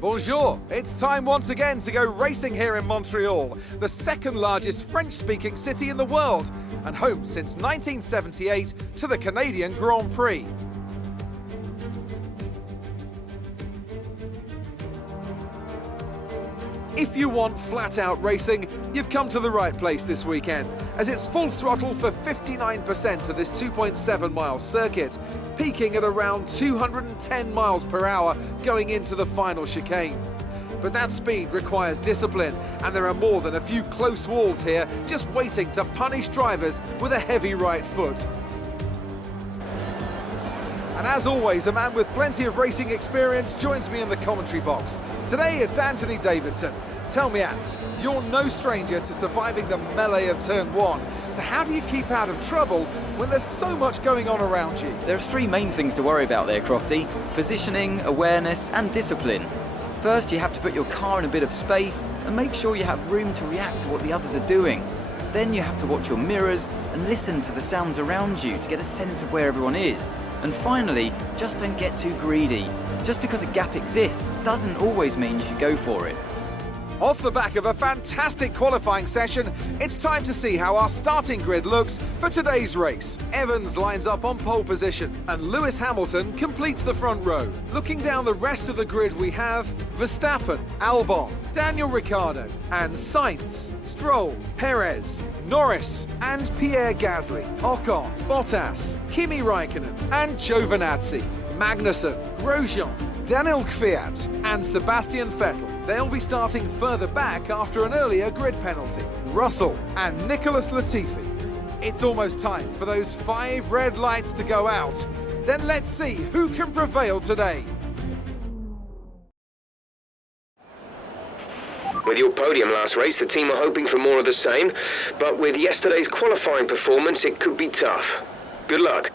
Bonjour! It's time once again to go racing here in Montreal, the second largest French-speaking city in the world, and home since 1978 to the Canadian Grand Prix. If you want flat-out racing, you've come to the right place this weekend, as it's full throttle for 59% of this 2.7-mile circuit, peaking at around 210 miles per hour going into the final chicane. But that speed requires discipline, and there are more than a few close walls here just waiting to punish drivers with a heavy right foot. And as always, a man with plenty of racing experience joins me in the commentary box. Today it's Anthony Davidson. Tell me, Ant, you're no stranger to surviving the melee of turn one. So how do you keep out of trouble when there's so much going on around you? There are three main things to worry about there, Crofty: positioning, awareness and discipline. First, you have to put your car in a bit of space and make sure you have room to react to what the others are doing. Then you have to watch your mirrors and listen to the sounds around you to get a sense of where everyone is. And finally, just don't get too greedy. Just because a gap exists doesn't always mean you should go for it. Off the back of a fantastic qualifying session, it's time to see how our starting grid looks for today's race. Evans lines up on pole position, and Lewis Hamilton completes the front row. Looking down the rest of the grid, we have Verstappen, Albon, Daniel Ricciardo, and Sainz, Stroll, Perez, Norris, and Pierre Gasly, Ocon, Bottas, Kimi Raikkonen, and Giovinazzi, Magnussen, Grosjean, Daniel Kvyat and Sebastian Vettel. They'll be starting further back after an earlier grid penalty. Russell and Nicholas Latifi. It's almost time for those 5 red lights to go out. Then let's see who can prevail today. With your podium last race, the team were hoping for more of the same, but with yesterday's qualifying performance, it could be tough. Good luck.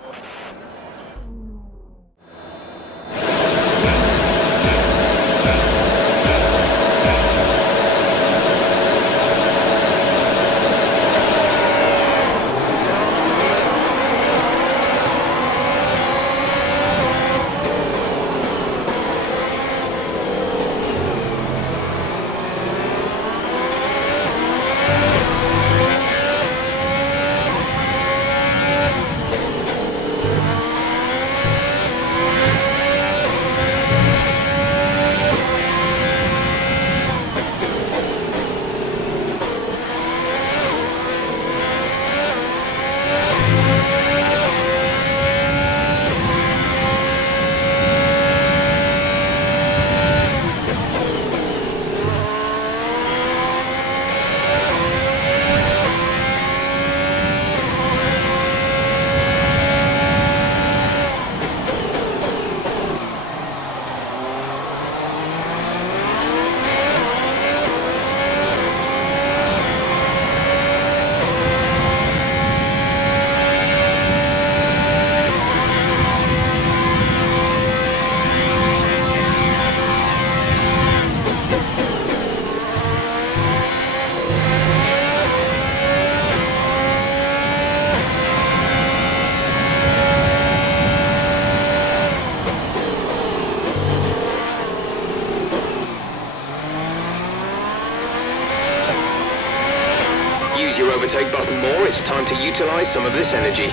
Use your overtake button more, it's time to utilize some of this energy.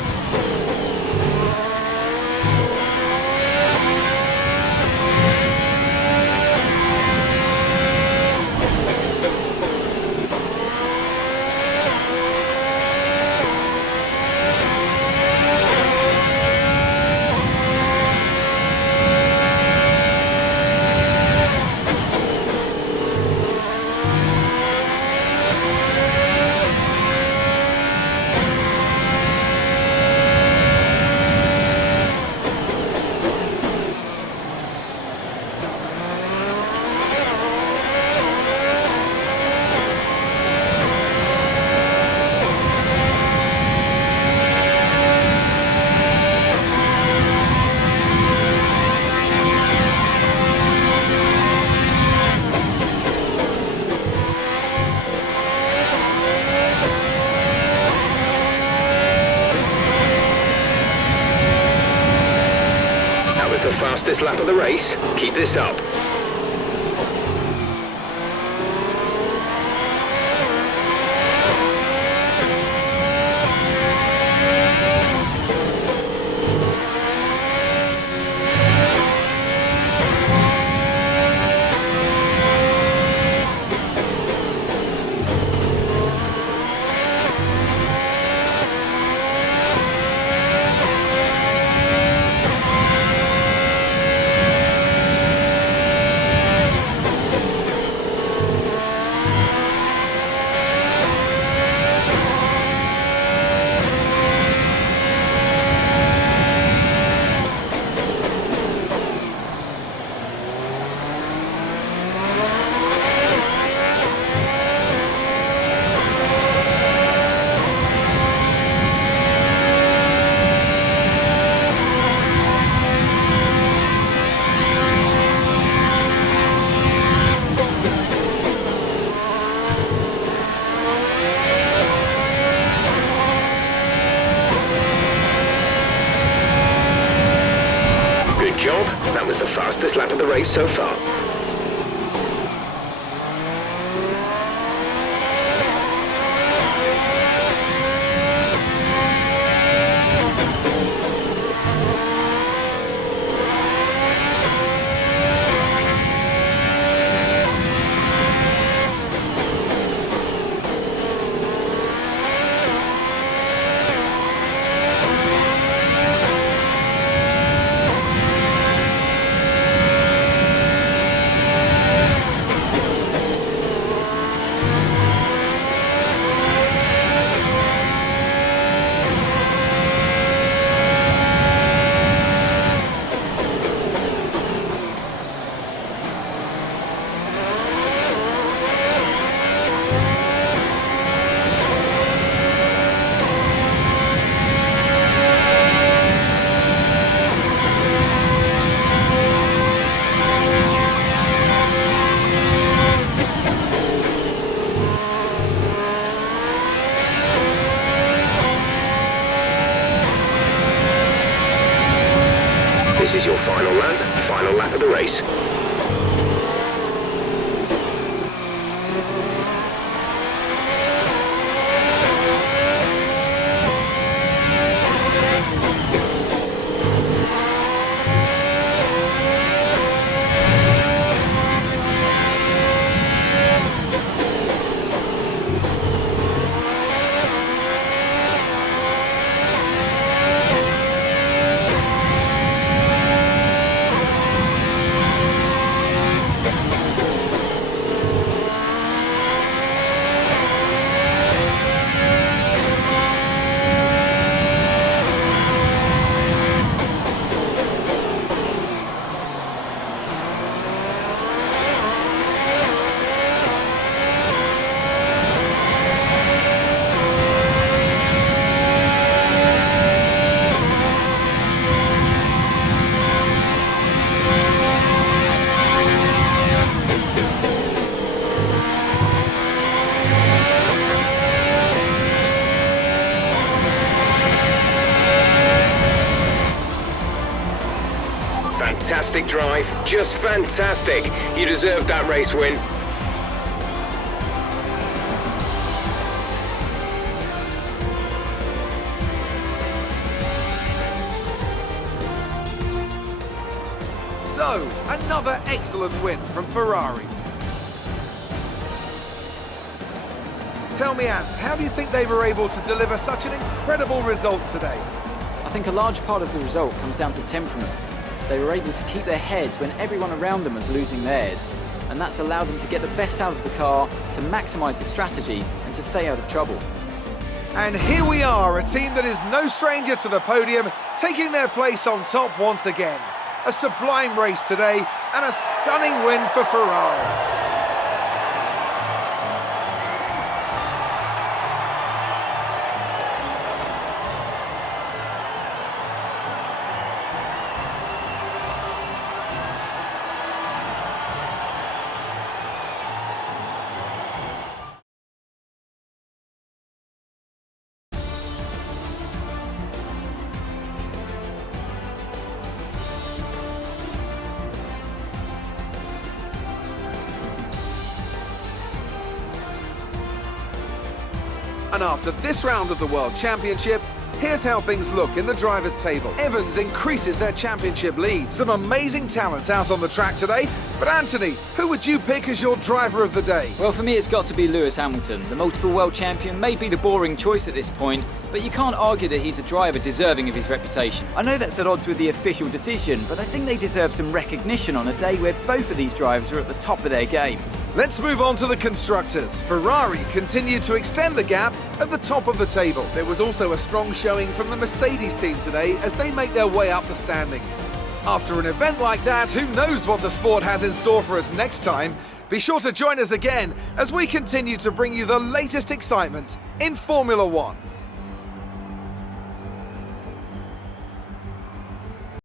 The fastest lap of the race. Keep this up. job. That was the fastest lap of the race so far. This is your final lap of the race. Fantastic drive, just fantastic. You deserved that race win. So, another excellent win from Ferrari. Tell me, Ant, how do you think they were able to deliver such an incredible result today? I think a large part of the result comes down to temperament. They were able to keep their heads when everyone around them was losing theirs, and that's allowed them to get the best out of the car, to maximise the strategy, and to stay out of trouble. And here we are, a team that is no stranger to the podium, taking their place on top once again. A sublime race today, and a stunning win for Ferrari. And after this round of the World Championship, here's how things look in the drivers' table. Evans increases their championship lead. Some amazing talent out on the track today. But Anthony, who would you pick as your driver of the day? Well, for me, it's got to be Lewis Hamilton. The multiple world champion may be the boring choice at this point, but you can't argue that he's a driver deserving of his reputation. I know that's at odds with the official decision, but I think they deserve some recognition on a day where both of these drivers are at the top of their game. Let's move on to the constructors. Ferrari continued to extend the gap at the top of the table. There was also a strong showing from the Mercedes team today as they make their way up the standings. After an event like that, who knows what the sport has in store for us next time? Be sure to join us again as we continue to bring you the latest excitement in Formula One.